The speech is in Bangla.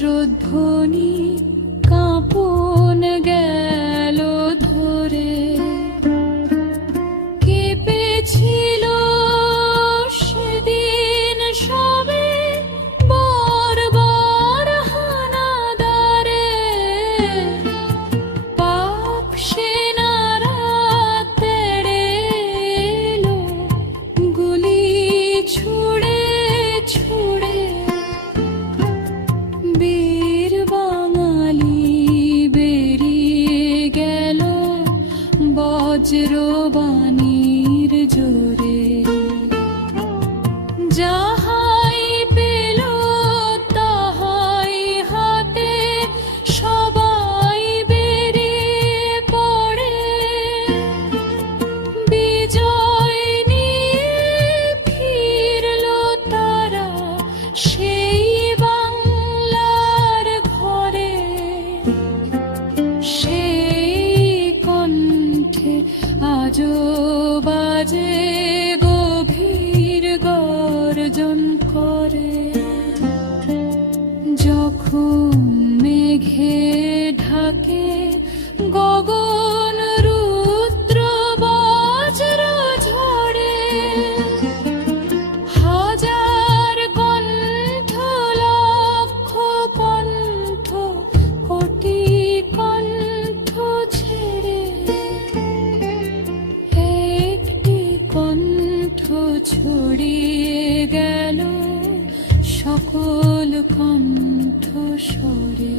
বজ্রধ্বনি কাঁপন গেল ধরে, কেঁপেছিল সেদিন সবে বর্বর হানাদারে। পাপ সেনারা তেড়ে এলো গুলি ছুড়ে ছুড়ে, বীর বাঙালি বেরিয়ে গেল বজ্রবাণীর জোরে। যাহাই পেল তাহাই হাতে সবাই বেরিয়ে পড়ে, বিজয় নিয়ে ফিরল তারা সেই বাংলার ঘরে। সেই কণ্ঠে আজও বাজে গভীর গর্জন করে, যখন মেঘে ঢাকে গগন রুদ্র বজ্র ঝড়ে। হাজার কণ্ঠ লক্ষ কণ্ঠ কোটি কণ্ঠ ছেড়ে, একটি কণ্ঠ ছড়িয়ে গেল সকল কণ্ঠ স্বরে।